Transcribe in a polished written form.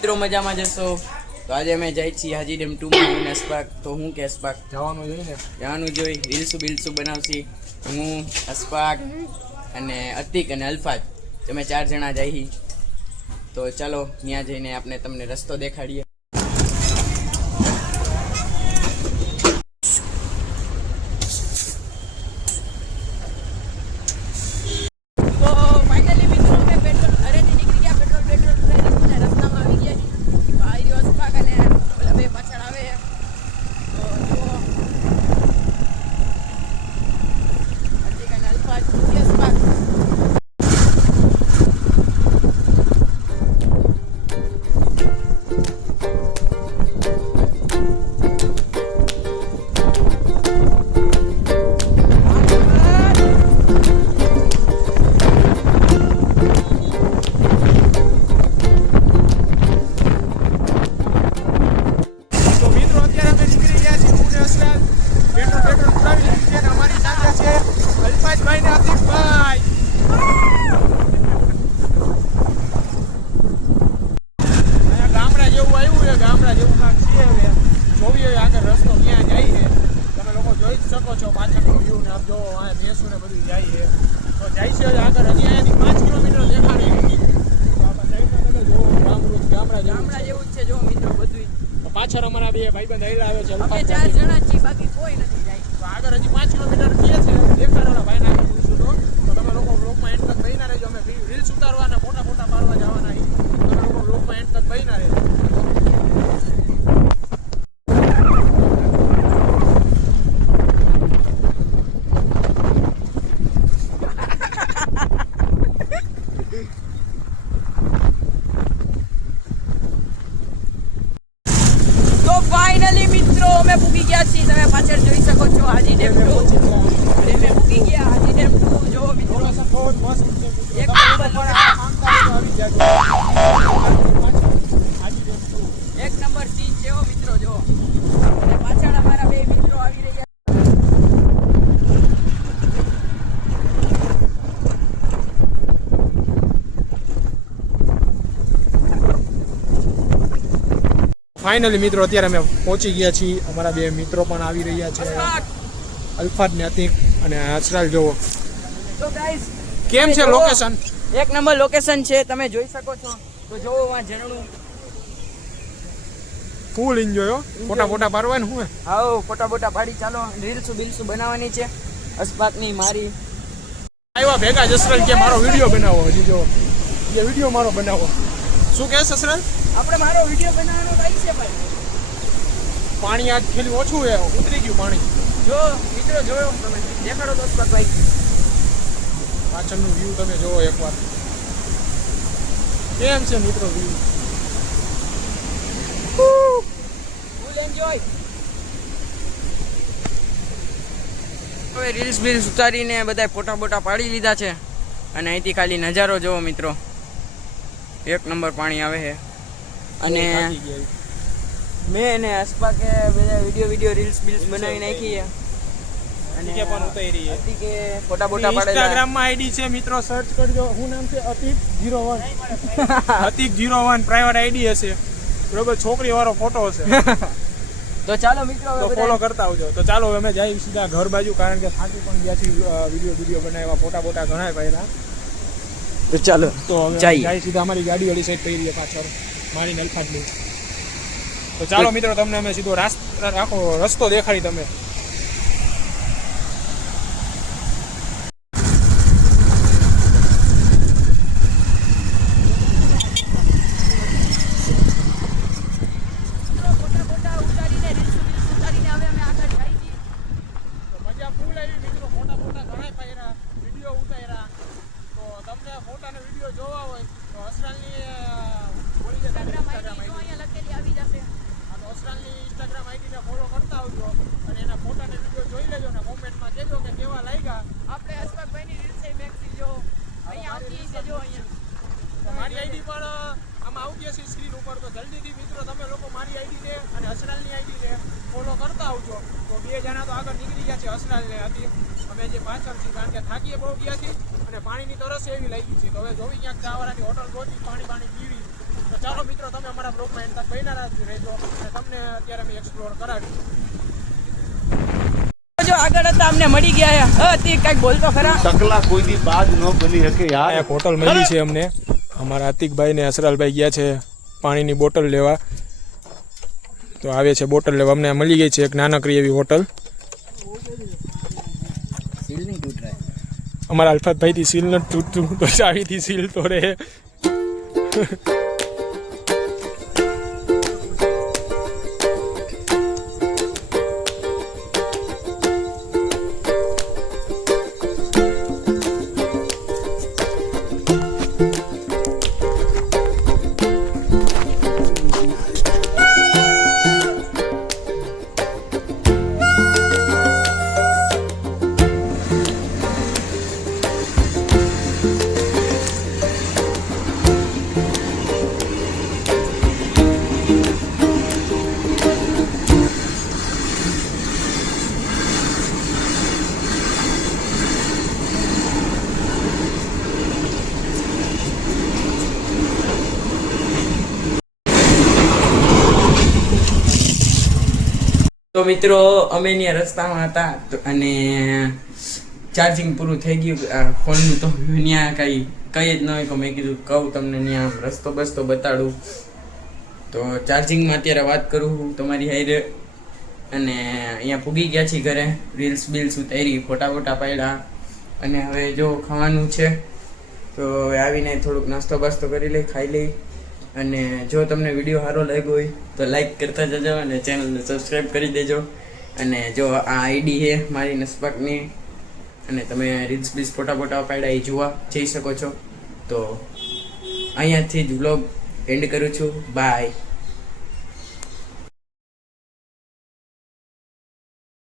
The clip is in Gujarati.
મિત્રો મજામાં જશો તો આજે અમે જઈ છીએ હાજી ડેમ 2 માં હું અશફાક તો હું કે અશફાક જવાનું જોઈ રીલ્સું બનાવશી હું અશફાક અને અતિક અને અલ્ફાજ અમે 4 જણા જઈ તો ચાલો ત્યાં જઈને આપણે તમને રસ્તો દેખાડીએ. પાછળ અમારા બે ભાઈબંધ આવેલા આવે છે. અમે 4 જણા છીએ, બાકી કોઈ નથી જાય. તો આગળ હજી 5 કિલોમીટર થઈએ છે. દેખાડોના ભાઈના પૂછું તો તમે લોકો બ્લોગમાં એન્ડ તક બહીના રહેજો. અમે રીલ્સ ઉતારવાના ફોટા પાડવા જવાના છીએ. તમે લોકો બ્લોગમાં એન્ડ તક બહીના રહેજો. ફાઇનલી મિત્રો અમે પૂગી ગયા છીએ. તમે પાછળ જોઈ શકો છો હાજી ડેમ 2 અમે પૂગી ગયા. હાજી ડેમ 2 જો મિત્રો એક નંબર સીન છે હો મિત્રો. જો અને પાછળ અમારા બે મિત્રો આવી રહ્યા. ફાઇનલી મિત્રો અત્યારે અમે પહોંચી ગયા છીએ. અમારા બે મિત્રો પણ આવી રહ્યા છે, અલ્ફાદ ને અતિક અને અસરાલ. જોવો તો ગાઈસ કેમ છે લોકેશન, એક નંબર લોકેશન છે. તમે જોઈ શકો છો. તો જોવો આ ઝરણું ફૂલ એન્જોય. ફોટા પાડવાનું હું આવો ફોટા પાડી ચાલો રીલ્સ બનાવવાની છે. અશફાકની મારી આવ્યા ભેગા જ. અસરાલ કે મારો વિડીયો બનાવો. હજી જો એ વિડીયો મારો બનાવો. શું કહે છે અસરાલ? આપણે મારો વિડીયો બનાવવાનો થાય છે ભાઈ. પાણી આજ ખેલી ઓછું છે, ઉતરી ગયું પાણી. જો મિત્રો જોયો તમે દેખાડો તો અશફાક ભાઈ પાછળનું વ્યૂ તમે જોવો એકવાર. કેમ છે મિત્રો વ્યૂ? Full enjoy. હવે રીલ્સ ઉતારીને બધા ફોટા પાડી લીધા છે અને અહીંથી ખાલી નજારો જોવો મિત્રો. એક નંબર પાણી આવે છે અને મેં અને અશફાકે બધા વિડીયો રીલ્સ બનાવી નાખી છે અને કે પણ ઉતારી છે. કે ફોટા પાડેલા. ઇન્સ્ટાગ્રામ માં આઈડી છે મિત્રો, સર્ચ કરજો. શું નામ છે? અતિક01 અતિક01 પ્રાઇવેટ આઈડી હશે બરોબર. છોકરી વાળો ફોટો હશે. તો ચાલો મિત્રો તો ફોલો કરતા આવજો. તો ચાલો અમે જઈએ સીધા ઘર બાજુ, કારણ કે થાકી પણ ગયા છીએ. વિડીયો બનાવ્યા, ફોટા ઘણા પાડ્યા. તો ચાલો તો જાય સીધા અમારી ગાડી વાળી સાઈડ પડી રહી પાછળ મારી નલફાટની. તો ચાલો મિત્રો તમને અમે સીધો આખો રસ્તો દેખાડી. તમે મજા ફૂલ આવી મિત્રો. ફોટા ઘણા પાડ્યા, વિડીયો ઉતાર્યા. તો તમને ફોટા અને વિડીયો જોવા હોય તો અસરાલની ઇન્સ્ટાગ્રામ આઈડીને ફોલો કરતા આવજો અને એના ફોટા અને વિડીયો જોઈ લેજો ને કોમેન્ટમાં કહેજો કે કેવા લાગ્યા. આપણે અશફાકભાઈની રીલ્સ મેક્સી જો અહીંયા આવતી છે. જો અહીંયા મારી આઈડી પણ આમાં આવતી હશે સ્ક્રીન ઉપર. તો જલ્દીથી મિત્રો તમે લોકો મારી આઈડીને અને અસરાલની આઈડીને ફોલો કરતા આવજો. તો બે જણા તો આગળ નીકળી ગયા છે, અસરાલને હતી. અમે જે પાછળ છીએ કારણ કે થાકીએ બહુ ગયા છીએ અને પાણીની તરસ એવી લાગી છે. તો હવે જોવી ક્યાંક ચાવાળાની હોટલ ગોતી, પાણી પીવી. તો ચાલો મિત્રો તમે અમારા અમારા બ્લોગમાં એન્ડ તક બન્યા રહેજો અને તમને અત્યારે અમે એક્સપ્લોર કરાવી. જો આગળ હતા અમને મળી ગયા હતી કઈક બોલતો ખરા. ટકલા કોઈ દી બાદ ન બની શકે યાર. એક હોટલ મળી છે અમને. અમારા આતિકભાઈ ને અસરાલભાઈ ગયા છે પાણીની બોટલ લેવા, તો આવે છે બોટલ લેવા. અમને મળી ગઈ છે એક નાનકડી એવી હોટલ. અમારા અલ્ફાતભાઈ થી સીલ નથી તૂટતું તો ચાવીથી સીલ તોડે. તો મિત્રો અમે ત્યાં રસ્તામાં હતા અને ચાર્જિંગ પૂરું થઈ ગયું ફોનનું, તો ત્યાં કંઈ જ ન હોય. તો મેં કીધું કહું તમને ત્યાં રસ્તો બસ્તો બતાડું. તો ચાર્જિંગમાં અત્યારે વાત કરું હું તમારી હારે. અને અહીંયા પૂગી ગયા છીએ ઘરે, રીલ્સ બીલ્સ ઉતારી, ફોટા ફોટા પાડ્યા અને હવે જો ખાવાનું છે. તો હવે આવીને થોડુંક નાસ્તો બાસ્તો કરી લઈ, ખાઈ લઈ. અને જો તમને વિડીયો સારો લાગ્યો હોય તો લાઈક કરતા જજો અને ચેનલને સબસ્ક્રાઈબ કરી દેજો. અને જો આ આઈડી છે મારી નસપાકની અને તમે રીલ્સ બીલ્સ ફોટા ફોટા પાડ્યા એ જોવા જઈ શકો છો. તો અહીંયાથી જ વ્લોગ એન્ડ કરું છું. બાય.